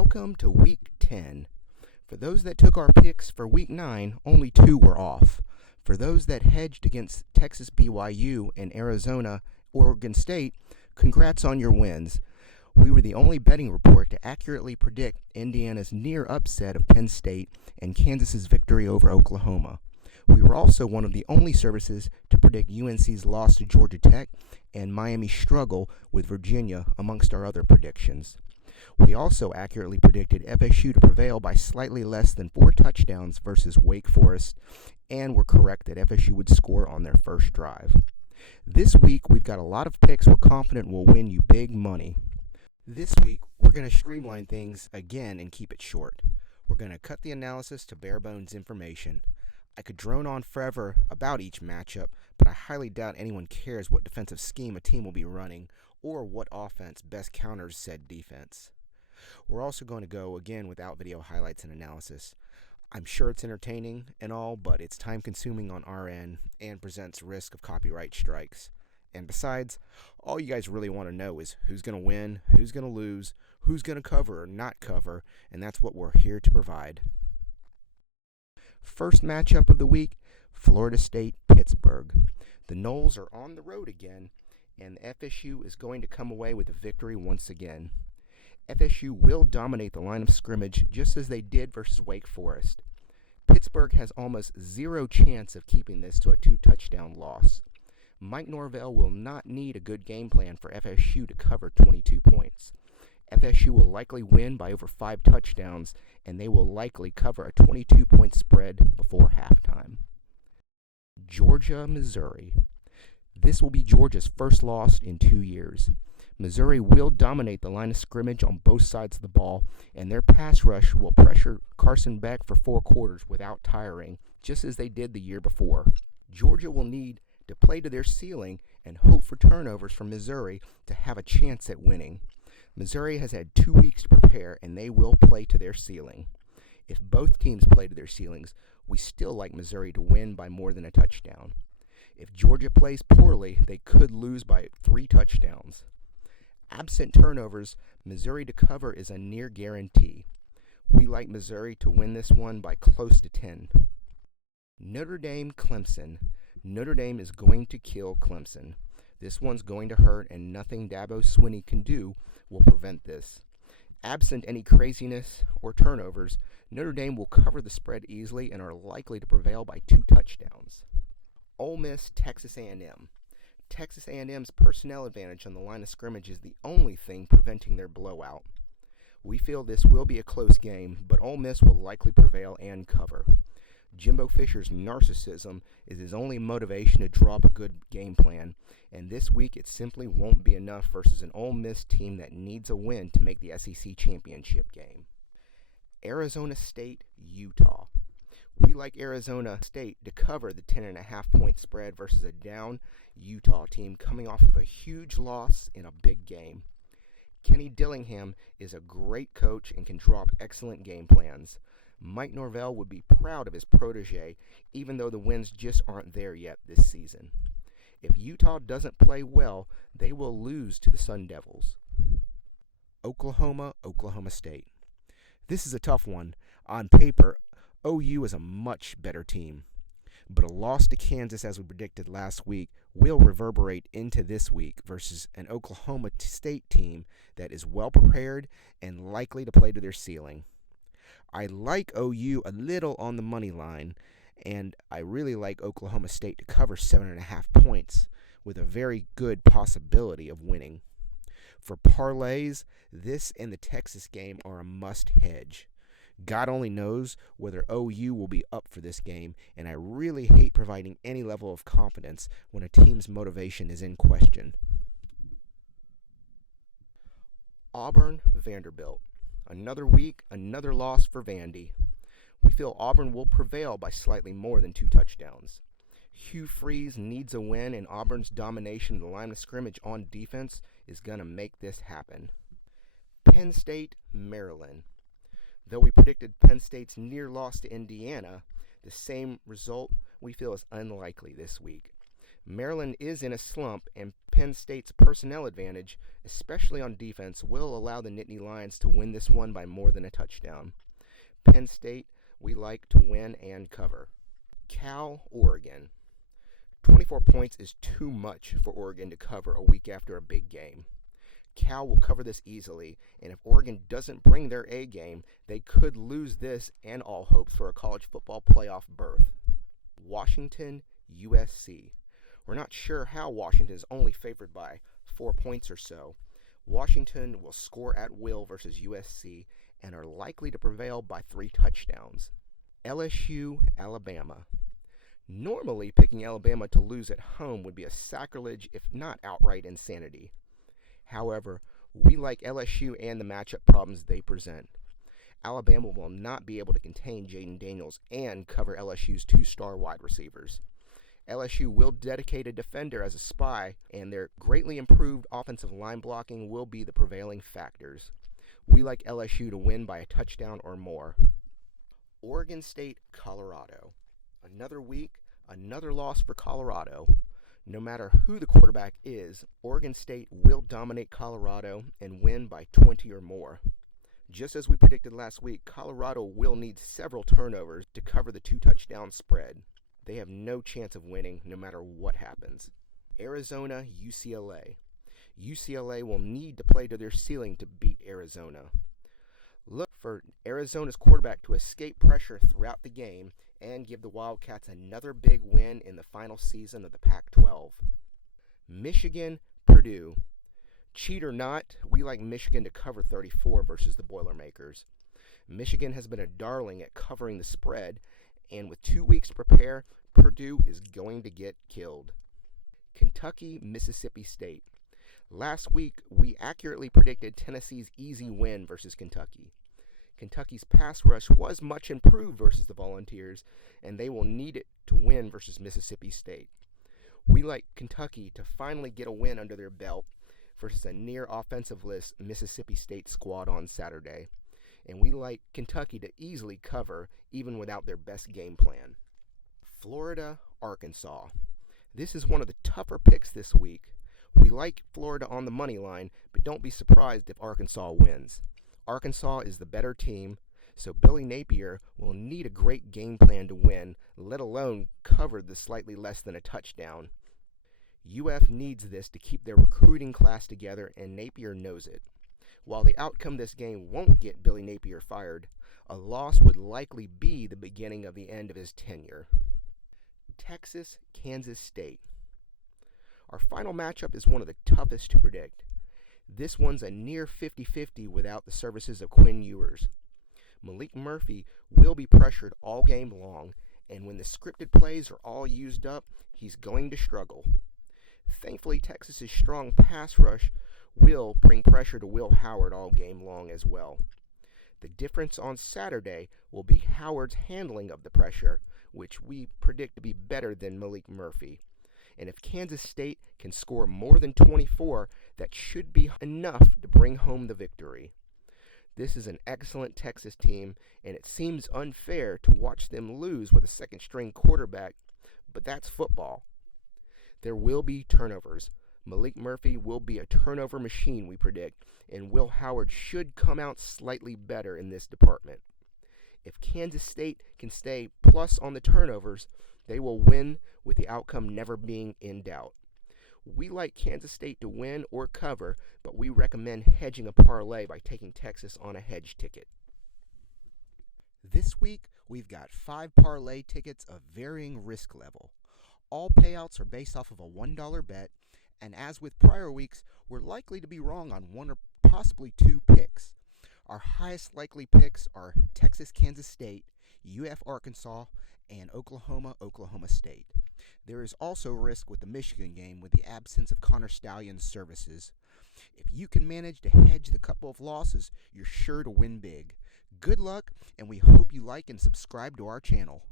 Welcome to Week 10. For those that took our picks for Week 9, only 2 were off. For those that hedged against Texas BYU and Arizona Oregon State, congrats on your wins. We were the only betting report to accurately predict Indiana's near upset of Penn State and Kansas's victory over Oklahoma. We were also one of the only services to predict UNC's loss to Georgia Tech and Miami's struggle with Virginia amongst our other predictions. We also accurately predicted FSU to prevail by slightly less than 4 touchdowns versus Wake Forest, and were correct that FSU would score on their first drive. This week, we've got a lot of picks we're confident will win you big money. This week, we're going to streamline things again and keep it short. We're going to cut the analysis to bare bones information. I could drone on forever about each matchup, but I highly doubt anyone cares what defensive scheme a team will be running or what offense best counters said defense. We're also going to go again without video highlights and analysis. I'm sure it's entertaining and all, but it's time consuming on our end and presents risk of copyright strikes. And besides, all you guys really want to know is who's going to win, who's going to lose, who's going to cover or not cover, and that's what we're here to provide. First matchup of the week, Florida State Pittsburgh. The Noles are on the road again, and FSU is going to come away with a victory once again. FSU will dominate the line of scrimmage just as they did versus Wake Forest. Pittsburgh has almost zero chance of keeping this to a 2-touchdown loss. Mike Norvell will not need a good game plan for FSU to cover 22 points. FSU will likely win by over 5 touchdowns, and they will likely cover a 22-point spread before halftime. Georgia, Missouri. This will be Georgia's first loss in 2 years. Missouri will dominate the line of scrimmage on both sides of the ball, and their pass rush will pressure Carson Beck for 4 quarters without tiring, just as they did the year before. Georgia will need to play to their ceiling and hope for turnovers from Missouri to have a chance at winning. Missouri has had 2 weeks to prepare, and they will play to their ceiling. If both teams play to their ceilings, we still like Missouri to win by more than a touchdown. If Georgia plays poorly, they could lose by 3 touchdowns. Absent turnovers, Missouri to cover is a near guarantee. We like Missouri to win this one by close to 10. Notre Dame, Clemson. Notre Dame is going to kill Clemson. This one's going to hurt, and nothing Dabo Swinney can do will prevent this. Absent any craziness or turnovers, Notre Dame will cover the spread easily and are likely to prevail by 2 touchdowns. Ole Miss, Texas A&M. Texas A&M's personnel advantage on the line of scrimmage is the only thing preventing their blowout. We feel this will be a close game, but Ole Miss will likely prevail and cover. Jimbo Fisher's narcissism is his only motivation to draw up a good game plan, and this week it simply won't be enough versus an Ole Miss team that needs a win to make the SEC championship game. Arizona State, Utah. We like Arizona State to cover the 10.5-point spread versus a down Utah team coming off of a huge loss in a big game. Kenny Dillingham is a great coach and can draw up excellent game plans. Mike Norvell would be proud of his protege, even though the wins just aren't there yet this season. If Utah doesn't play well, they will lose to the Sun Devils. Oklahoma, Oklahoma State. This is a tough one. On paper, OU is a much better team, but a loss to Kansas, as we predicted last week, will reverberate into this week versus an Oklahoma State team that is well prepared and likely to play to their ceiling. I like OU a little on the money line, and I really like Oklahoma State to cover 7.5 points with a very good possibility of winning. For parlays, this and the Texas game are a must hedge. God only knows whether OU will be up for this game, and I really hate providing any level of confidence when a team's motivation is in question. Auburn, Vanderbilt. Another week, another loss for Vandy. We feel Auburn will prevail by slightly more than 2 touchdowns. Hugh Freeze needs a win, and Auburn's domination of the line of scrimmage on defense is going to make this happen. Penn State, Maryland. Though we predicted Penn State's near loss to Indiana, the same result we feel is unlikely this week. Maryland is in a slump, and Penn State's personnel advantage, especially on defense, will allow the Nittany Lions to win this one by more than a touchdown. Penn State, we like to win and cover. Cal, Oregon. 24 points is too much for Oregon to cover a week after a big game. Cal will cover this easily, and if Oregon doesn't bring their A game, they could lose this and all hopes for a college football playoff berth. Washington, USC. We're not sure how Washington is only favored by 4 points or so. Washington will score at will versus USC and are likely to prevail by 3 touchdowns. LSU ALabama. Normally, picking Alabama to lose at home would be a sacrilege, if not outright insanity. However, we like LSU and the matchup problems they present. Alabama will not be able to contain Jaden Daniels and cover LSU's 2-star wide receivers. LSU will dedicate a defender as a spy, and their greatly improved offensive line blocking will be the prevailing factors. We like LSU to win by a touchdown or more. Oregon State, Colorado. Another week, another loss for Colorado. No matter who the quarterback is, Oregon State will dominate Colorado and win by 20 or more. Just as we predicted last week, Colorado will need several turnovers to cover the 2-touchdown spread. They have no chance of winning no matter what happens. Arizona, UCLA. UCLA will need to play to their ceiling to beat Arizona. Look for Arizona's quarterback to escape pressure throughout the game and give the Wildcats another big win in the final season of the Pac-12. Michigan, Purdue. Cheat or not, we like Michigan to cover 34 versus the Boilermakers. Michigan has been a darling at covering the spread, and with 2 weeks to prepare, Purdue is going to get killed. Kentucky, Mississippi State. Last week, we accurately predicted Tennessee's easy win versus Kentucky. Kentucky's pass rush was much improved versus the Volunteers, and they will need it to win versus Mississippi State. We like Kentucky to finally get a win under their belt versus a near offensive-less Mississippi State squad on Saturday. And we like Kentucky to easily cover even without their best game plan. Florida, Arkansas. This is one of the tougher picks this week. We like Florida on the money line, but don't be surprised if Arkansas wins. Arkansas is the better team, so Billy Napier will need a great game plan to win, let alone cover the slightly less than a touchdown. UF needs this to keep their recruiting class together, and Napier knows it. While the outcome of this game won't get Billy Napier fired, a loss would likely be the beginning of the end of his tenure. Texas, Kansas State. Our final matchup is one of the toughest to predict. This one's a near 50-50 without the services of Quinn Ewers. Malik Murphy will be pressured all game long, and when the scripted plays are all used up, he's going to struggle. Thankfully, Texas's strong pass rush will bring pressure to Will Howard all game long as well. The difference on Saturday will be Howard's handling of the pressure, which we predict to be better than Malik Murphy. And if Kansas State can score more than 24, that should be enough to bring home the victory. This is an excellent Texas team, and it seems unfair to watch them lose with a second-string quarterback, but that's football. There will be turnovers. Malik Murphy will be a turnover machine, we predict, and Will Howard should come out slightly better in this department. If Kansas State can stay plus on the turnovers, they will win with the outcome never being in doubt. We like Kansas State to win or cover, but we recommend hedging a parlay by taking Texas on a hedge ticket. This week, we've got 5 parlay tickets of varying risk level. All payouts are based off of a $1 bet, and as with prior weeks, we're likely to be wrong on 1 or possibly 2 picks. Our highest likely picks are Texas, Kansas State, UF Arkansas, and Oklahoma State. There is also risk with the Michigan game with the absence of Connor Stallion's services. If you can manage to hedge the couple of losses, you're sure to win big. Good luck, and we hope you like and subscribe to our channel.